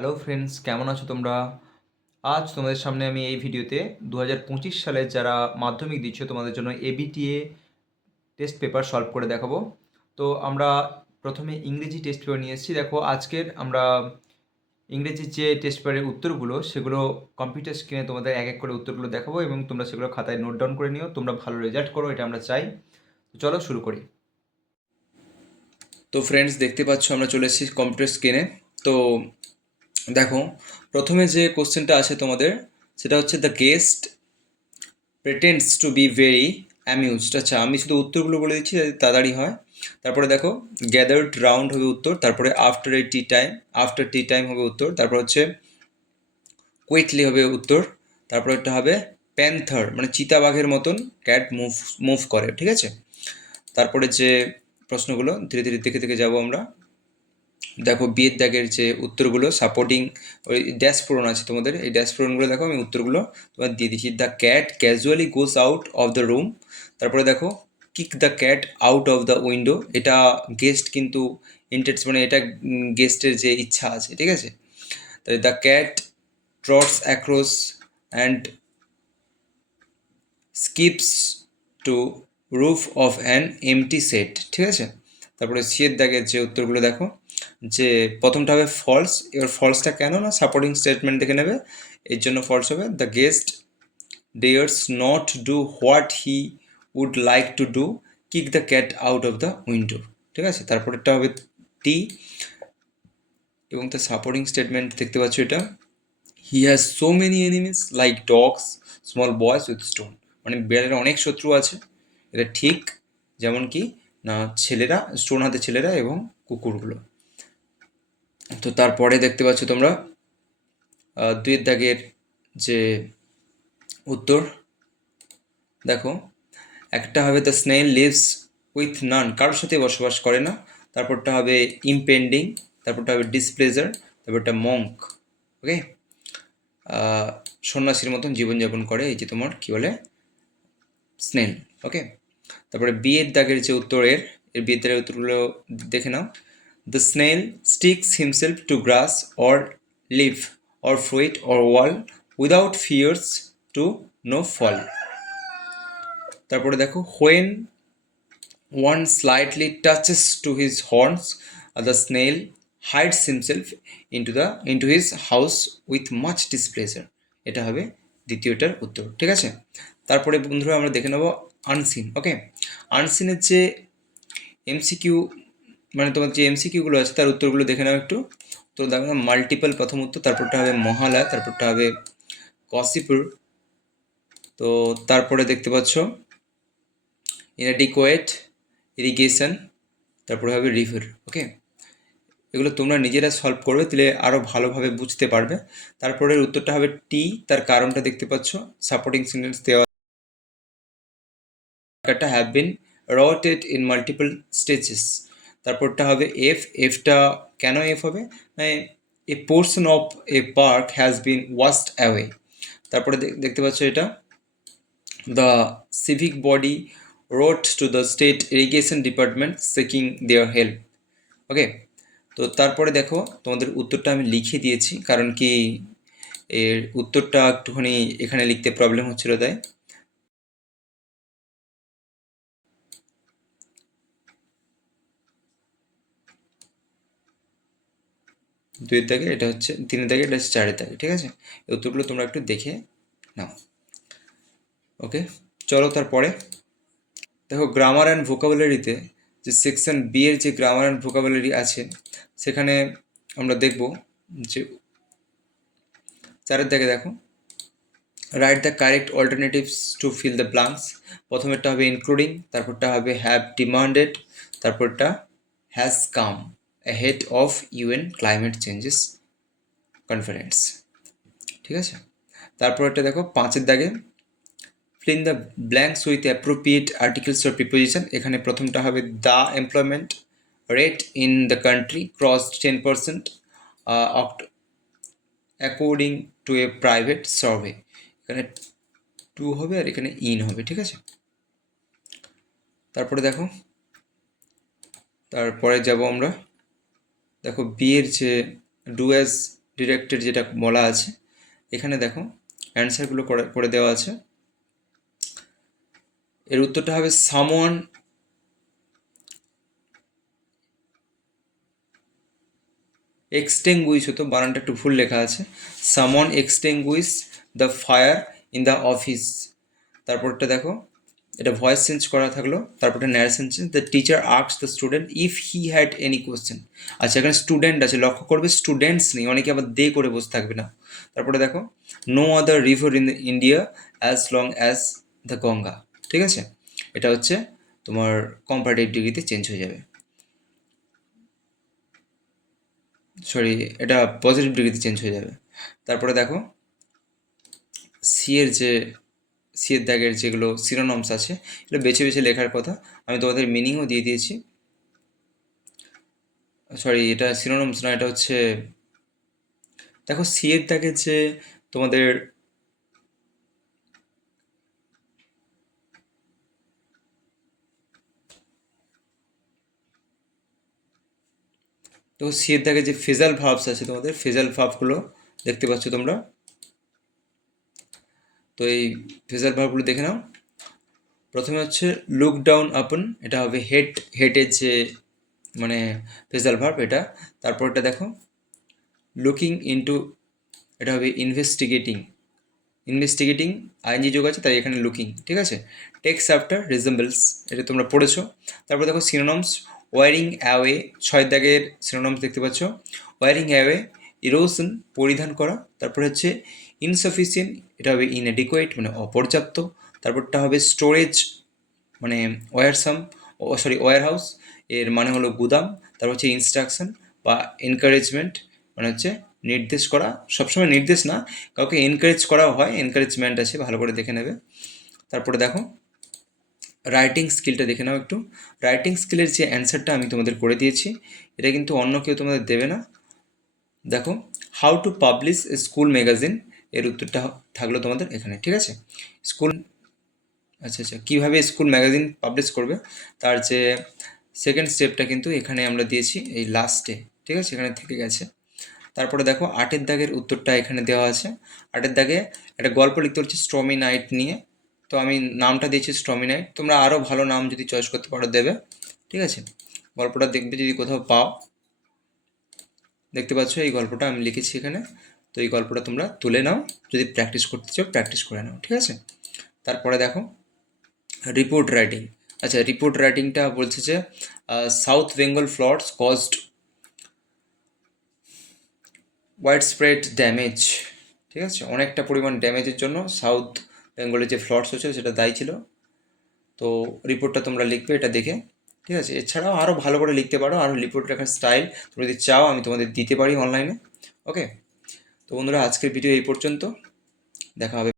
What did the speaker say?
Hello friends কেমন আছো তোমরা? আজ তোমাদের সামনে আমি এই ভিডিওতে দু হাজার পঁচিশ সালে যারা মাধ্যমিক দিচ্ছ, তোমাদের জন্য এবিটিএ টেস্ট পেপার সলভ করে দেখাবো। তো আমরা প্রথমে ইংরেজি টেস্ট পেপার নিয়ে এসেছি। দেখো, আজকের আমরা ইংরেজির যে টেস্ট পেপারের উত্তরগুলো, সেগুলো কম্পিউটার স্ক্রিনে তোমাদের এক এক করে উত্তরগুলো দেখাবো এবং তোমরা সেগুলো খাতায় নোট ডাউন করে নিও। তোমরা ভালো রেজাল্ট করো, এটা আমরা চাই। চলো শুরু করি। তো ফ্রেন্ডস দেখতে পাচ্ছ আমরা চলে এসেছি কম্পিউটার স্ক্রিনে তো দেখো, প্রথমে যে কোশ্চেনটা আছে তোমাদের, সেটা হচ্ছে the guest pretends to be very amused আচ্ছা আমি শুধু উত্তরগুলো বলে দিচ্ছি যাতে তাড়াতাড়ি হয়। তারপরে দেখো গ্যাদার্ড রাউন্ড হবে উত্তর, তারপরে after a tea time after tea time হবে উত্তর, তারপর হচ্ছে কুইকলি হবে উত্তর, তারপর একটা হবে প্যান্থার মানে চিতাবাঘের মতন ক্যাট মুভ মুভ করে, ঠিক আছে? তারপরে যে প্রশ্নগুলো, ধীরে ধীরে দেখে দেখে যাব আমরা। দেখো বিয়ের দাগের যে উত্তরগুলো সাপোর্টিং ওই ড্যাশ পূরণ আছে তোমাদের, এই ড্যাশ পূরণগুলো দেখো, আমি উত্তরগুলো তোমার দিয়ে দিচ্ছি। The cat casually goes out of the room তারপরে দেখো kick the cat out of the window এটা গেস্ট কিন্তু ইন্টারেস্ট মানে এটা গেস্টের যে ইচ্ছা আছে, ঠিক আছে? তাহলে the cat trots across and skips to roof of an empty set ঠিক আছে? তারপরে সিয়ের দাগের যে উত্তরগুলো দেখো যে প্রথমটা হবে ফলস এবার ফলসটা কেন না? সাপোর্টিং স্টেটমেন্ট দেখে নেবে। এর জন্য ফলস হবে। The guest dares not do what he would like to do kick the cat out of the window ঠিক আছে? তারপরেরটা হবে টি এবং তার সাপোর্টিং স্টেটমেন্ট দেখতে পাচ্ছ এটা। He has so many enemies like dogs small boys with stone মানে বিড়ালের অনেক শত্রু আছে। এটা ঠিক। যেমন কি? না, ছেলেরা স্টোন হাতে ছেলেরা এবং কুকুরগুলো। তো তারপরে দেখতে পাচ্ছ তোমরা দুইয়ের দাগের যে উত্তর, দেখো, একটা হবে the snail lives with none কারোর সাথে বসবাস করে না, তারপরটা হবে ইমপেন্ডিং তারপরটা হবে ডিসপ্লেজার তারপরটা মঙ্ক ওকে সন্ন্যাসীর মতন জীবনযাপন করে এই যে তোমার, কী বলে? স্নেল ওকে তারপরে বিয়ের দাগের যে উত্তরের, এর বিয়ের দাগের উত্তরগুলো দেখে নাও। The snail sticks himself to grass or leave or fruit or wall without fears to no fall তারপরে দেখো when one slightly touches to his horns the snail hides himself into the into his house with much displeasure এটা হবে দ্বিতীয়টার উত্তর, ঠিক আছে? তারপরে বন্ধুরা আমরা দেখে নেব আনসিন ওকে আনসিনের যে এমসিকিউ মানে তোমার যে এমসিকিউগুলো আছে, তার উত্তরগুলো দেখে নাও একটু। তো দেখো না মাল্টিপল প্রথম উত্তর, তারপরটা হবে মহালয়া, তারপরটা হবে কসিপুর। তো তারপরে দেখতে পাচ্ছ ইনাডিকোয়েট ইরিগেশন, তারপরে হবে রিভার ওকে এগুলো তোমরা নিজেরা সলভ করবে, তাহলে আরও ভালোভাবে বুঝতে পারবে। তারপরের উত্তরটা হবে টি তার কারণটা দেখতে পাচ্ছ সাপোর্টিং সিগন্যালস দেওয়া have been rotted in multiple stages তারপরটা হবে এফ এফটা কেন এফ হবে? মানে a portion of a park has been wasted away তারপরে দেখতে পাচ্ছ এটা। The civic body rode to the state irrigation department seeking their help okay তো তারপরে দেখো, তোমাদের উত্তরটা আমি লিখে দিয়েছি, কারণ কি এর উত্তরটা একটুখানি এখানে লিখতে প্রবলেম হচ্ছিল তাই। দুইয়ের দাগে, এটা হচ্ছে তিনের দাগে, এটা হচ্ছে চারের দাগে, ঠিক আছে? এই উত্তরগুলো তোমরা একটু দেখে নাও। ওকে? চলো তারপরে। দেখো গ্রামার অ্যান্ড ভোকাবুলারিতে যে সেকশন বি এর যে গ্রামার অ্যান্ড ভোকাবুলারি আছে, সেখানে আমরা দেখব যে চারের দাগে দেখো write the correct alternatives to fill the blanks প্রথমেরটা হবে ইনক্লুডিং তারপরটা হবে হ্যাভ ডিমান্ডেড তারপরটা has come head of UN climate changes conference ঠিক আছে? তারপর একটা দেখো, পাঁচের দাগে fill the blanks with appropriate articles of preposition এখানে প্রথমটা হবে the employment rate in the country cross ten percent according to a private survey এখানে টু হবে আর এখানে ইন হবে, ঠিক আছে? তারপরে দেখো, তারপরে যাব আমরা দেখো বিয়ের যে ডু অ্যাজ ডিরেক্টেড যেটা বলা আছে, এখানে দেখো অ্যান্সারগুলো করে করে দেওয়া আছে। এর উত্তরটা হবে সামওয়ান এক্সটেঙ্গুইশ হতো বানানটা একটু ভুল লেখা আছে। Summon extinguish the fire in the office তারপরটা দেখো এটা ভয়েস চেঞ্জ করা থাকল তারপরটা narration change the teacher asks the student if he had any question আচ্ছা এখানে স্টুডেন্ট আছে, লক্ষ্য করবে স্টুডেন্টস নেই, অনেকে আবার দে করে বসে থাকবে না। তারপরে দেখো no other river in India as long as the Ganga, ঠিক আছে? এটা হচ্ছে তোমার কম্পারেটিভ ডিগ্রিতে চেঞ্জ হয়ে যাবে। সরি এটা পজিটিভ ডিগ্রিতে চেঞ্জ হয়ে যাবে। তারপরে দেখো সি এর যে সি এর দাগের যেগুলো সিরোনমস আছে, এগুলো বেছে বেছে লেখার কথা। আমি তোমাদের মিনিংও দিয়ে দিয়েছি। সরি এটা সিরোনমস না, এটা হচ্ছে, দেখো সি এর দাগের যে তোমাদের তো সি এর দাগে যে ফেজাল ভার্বস আছে তোমাদের, ফেজাল ভার্বগুলো দেখতে পাচ্ছ তোমরা। তো এই ফেজাল ভার্বগুলো দেখে নাও। প্রথমে হচ্ছে লুক ডাউন আপন এটা হবে হেড হেডের যে মানে ফেজাল ভার্ব এটা। তারপরটা দেখো লুকিং ইনটু এটা হবে ইনভেস্টিগেটিং ইনভেস্টিগেটিং আইনজি যোগ আছে, তাই এখানে লুকিং ঠিক আছে? টেক্স আফটার রিজেম্বলস এটা তোমরা পড়েছো। তারপর দেখো সিনোনমস ওয়ারিং অ্যাওয়ে ছয় দাগের সিনোনমস দেখতে পাচ্ছ। ওয়ারিং অ্যাওয়ে ইরোশন পরিধান করা, তারপর হচ্ছে ইনসাফিসিয়েন্ট এটা হবে ইনএডিকুয়েট মানে অপর্যাপ্ত, তারপরটা হবে স্টোরেজ মানে ওয়ারসাম সরি ওয়ার হাউস এর মানে হলো গুদাম, তারপর হচ্ছে ইনস্ট্রাকশন বা এনকারেজমেন্ট মানে হচ্ছে নির্দেশ করা, সবসময় নির্দেশ না, কাউকে এনকারেজ করাও হয় এনকারেজমেন্ট আছে, ভালো করে দেখে নেবে। তারপরে দেখো রাইটিং স্কিলটা দেখে নাও একটু। রাইটিং স্কিলের যে অ্যান্সারটা আমি তোমাদের করে দিয়েছি, এটা কিন্তু অন্য কেউ তোমাদের দেবে না। দেখো how to publish school magazine এর উত্তরটা থাকল তোমাদের এখানে, ঠিক আছে? স্কুল আচ্ছা আচ্ছা কীভাবে স্কুল ম্যাগাজিন পাবলিশ করবে? তার যে সেকেন্ড স্টেপটা কিন্তু এখানে আমরা দিয়েছি, এই লাস্টে ঠিক আছে? এখানে থেকে গেছে। তারপরে দেখো, আটের দাগের উত্তরটা এখানে দেওয়া আছে। আটের দাগে একটা গল্প লিখতে হচ্ছে স্ট্রমি নাইট নিয়ে। তো আমি নামটা দিয়েছি স্ট্রমি নাইট তোমরা আরও ভালো নাম যদি চয়েস করতে পারো দেবে, ঠিক আছে? গল্পটা দেখবে যদি কোথাও পাও। দেখতে পাচ্ছ, এই গল্পটা আমি লিখেছি এখানে। তো এই গল্পটা তোমরা তুলে নাও, যদি প্র্যাকটিস করতে চাও প্র্যাকটিস করে নাও, ঠিক আছে? তারপরে দেখো রিপোর্ট রাইটিং আচ্ছা রিপোর্ট রাইটিংটা বলছে যে south Bengal floods caused widespread damage ঠিক আছে? অনেকটা পরিমাণ ড্যামেজের জন্য সাউথ বেঙ্গলে যে ফ্লডস হচ্ছে সেটা দায়ী ছিল। তো রিপোর্টটা তোমরা লিখবে এটা দেখে। ঠিক আছে? এছাড়াও আরও ভালো করে লিখতে পারো আরও রিপোর্ট লেখার স্টাইল। তুমি যদি চাও, আমি তোমাদের দিতে পারি অনলাইনে ওকে তো বন্ধুরা, আজকের ভিডিও এই পর্যন্ত। দেখা হবে